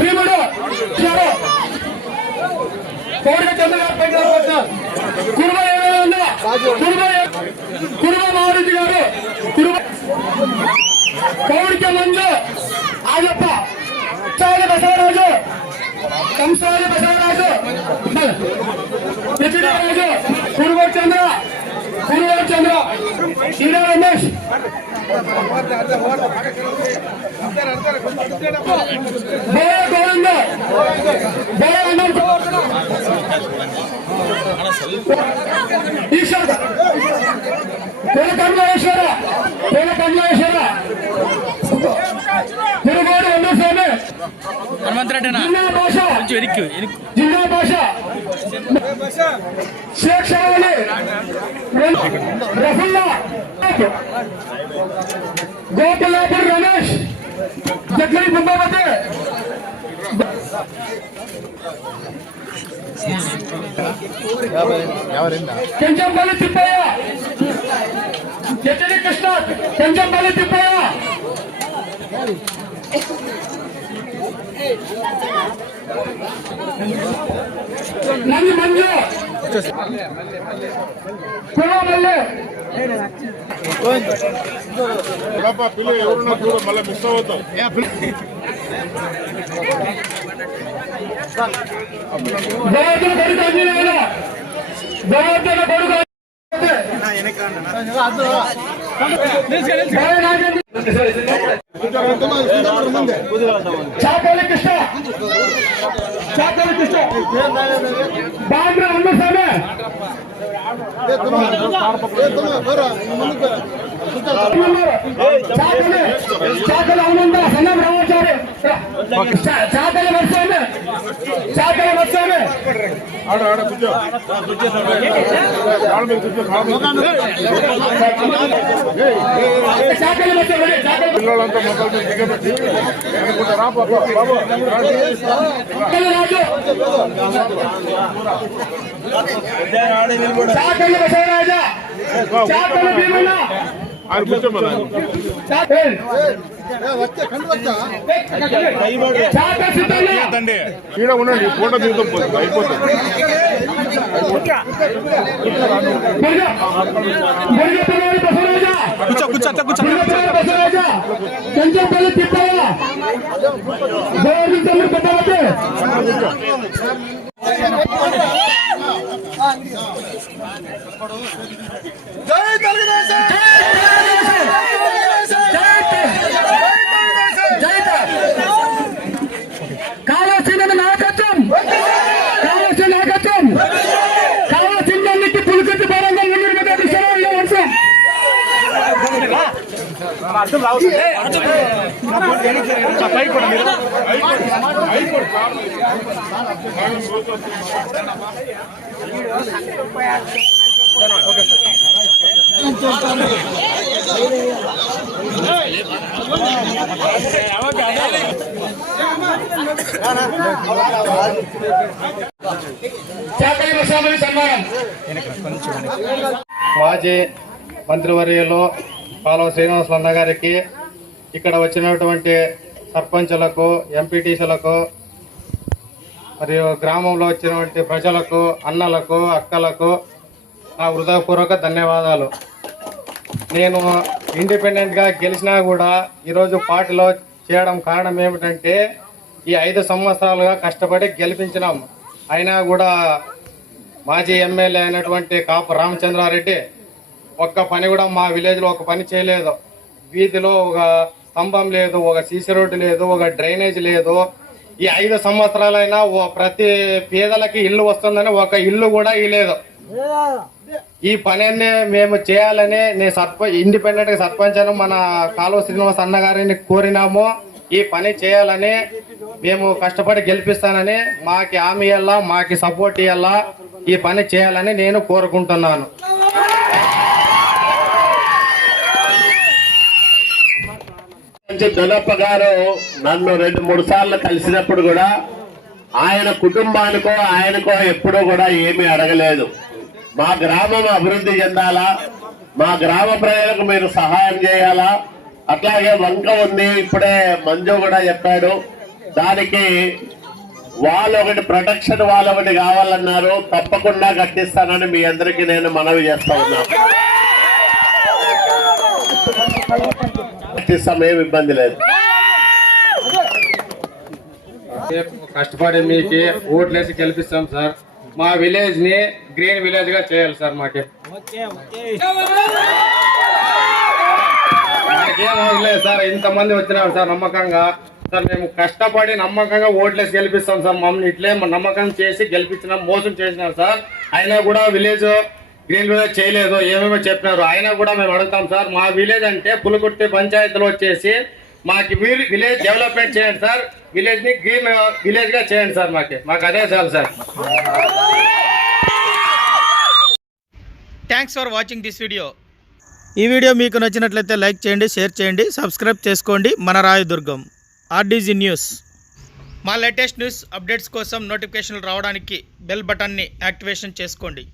భీముడు కురుమ మారుతి గారు కౌడిక మంజు ఆయప్ప బసవరాజు కంసాలి బసవరాజు రాజు కురువ చంద్ర శ్రీరా రమేష్ గోవింద ఈశ్వర్ కమలేశ్వర తిరుగోడు ఉన్నస్వామి జిల్లా భాష షేక్ షావలి రఫుల్లా గోకులాపూర్ రమేష్ జగ్లీ ముంబావతి ಕೆಂಚಂಪಲ್ಲಿ ತಿಪ್ಪಯ್ಯ ಎಚ್.ಡಿ. ಕೃಷ್ಣ ಕೆಂಚಂಪಲ್ಲಿ ತಿಪ್ಪಯ್ಯ ನಂದಿ ಮಂಜು ಕುಲಮಲ್ಲೆ పిల్ల ఎవరున్నా చూడ మళ్ళీ మిస్ అవుతాం చాకలి కృష్ణ బాంద్రా అన్నస్వామి చాకలి ఆనంద సన్నం రామాచారి చాకలి వర్షామి పిల్లలంతా మొత్తం దిగబెట్టి అనుకుంటారా బాబు చాకలి బసవరాజా చాకలి భీమన్న ఆయన కూర్చోమన్నా ఈడ ఉండండి ఫోటో దిగుతాం అయిపోతుంది కొంచెంపల్లి తిప్పయ్య గోవిందమ్మ పెట్టవద్దు జై తెలుగుదేశం కావాల్సిన నాయకత్వం కావాల్సిన పులికట్టి పరంగా అర్థం రావచ్చు మాజీ మంత్రివర్యులు పాలవ శ్రీనివాసులు అన్న గారికి, ఇక్కడ వచ్చినటువంటి సర్పంచులకు, ఎంపీటీసీలకు మరియు గ్రామంలో వచ్చినటువంటి ప్రజలకు, అన్నలకు, అక్కలకు నా హృదయపూర్వక ధన్యవాదాలు. నేను ఇండిపెండెంట్గా గెలిచినా కూడా ఈరోజు పార్టీలో చేయడం కారణం ఏమిటంటే, ఈ 5 సంవత్సరాలుగా కష్టపడి గెలిపించినాం. అయినా కూడా మాజీ ఎమ్మెల్యే అయినటువంటి కాపు రామచంద్రారెడ్డి ఒక్క పని కూడా మా విలేజ్లో ఒక పని చేయలేదు. వీధిలో ఒక స్తంభం లేదు, ఒక సీసీ రోడ్డు లేదు, ఒక డ్రైనేజ్ లేదు. ఈ 5 సంవత్సరాలైనా ప్రతి పేదలకి ఇల్లు వస్తుందని ఒక ఇల్లు కూడా ఇవ్వలేదు. ఈ పని మేము చేయాలని నేను ఇండిపెండెంట్ గా సర్పంచ్ అని మన కాలువ శ్రీనివాస్ అన్న గారిని కోరినాము. ఈ పని చేయాలని, మేము కష్టపడి గెలిపిస్తానని మాకి హామీ ఇవ్వాలా, మాకి సపోర్ట్ ఇవ్వాలా, ఈ పని చేయాలని నేను కోరుకుంటున్నాను. దొనప్ప గారు నన్ను 2-3 సార్లు కలిసినప్పుడు కూడా ఆయన కుటుంబానికో ఆయనకో ఎప్పుడూ కూడా ఏమీ అడగలేదు. మా గ్రామం అభివృద్ధి చెందాలా, మా గ్రామ ప్రజలకు మీరు సహాయం చేయాలా, అట్లాగే వంక ఉంది, ఇప్పుడే మంజు కూడా చెప్పాడు, దానికి వాళ్ళు ఒకటి ప్రొటెక్షన్ వాళ్ళు ఒకటి కావాలన్నారు. తప్పకుండా కట్టిస్తానని మీ అందరికీ నేను మనవి చేస్తా ఉన్నాను. కట్టిస్తాం, ఏమి ఇబ్బంది లేదు. కష్టపడి మీకు ఓట్లేసి గెలిపిస్తాం సార్. మా విలేజ్ ని గ్రీన్ విలేజ్ గా చేయాలి సార్. మాకేం లేదు సార్. ఇంతమంది వచ్చినారు సార్ నమ్మకంగా. సార్ మేము కష్టపడి నమ్మకంగా ఓట్లేసి గెలిపిస్తాం సార్. మమ్మల్ని ఇట్లే నమ్మకం చేసి గెలిపించినాం, మోసం చేసినాం సార్. అయినా కూడా విలేజ్ గ్రీన్ విలేజ్ చేయలేదు, ఏమేమో చెప్పినారు. అయినా కూడా మేము అడుగుతాం సార్, మా విలేజ్ అంటే పులుకుర్తి పంచాయతీలో వచ్చేసి మాకు విలేజ్ డెవలప్మెంట్ చేయండి సార్. విలేజ్ ని గ్రీన్ విలేజ్ గా చేయండి సార్. మాకు అదే చాలు sir. Thanks for watching this video. ఈ వీడియో మీకు నచ్చినట్లయితే లైక్ చేయండి, షేర్ చేయండి, సబ్స్క్రైబ్ చేసుకోండి. మన రాయదుర్గం ఆర్డీజీ న్యూస్. మా లేటెస్ట్ న్యూస్ అప్డేట్స్ కోసం నోటిఫికేషన్లు రావడానికి బెల్ బటన్ని యాక్టివేషన్ చేసుకోండి.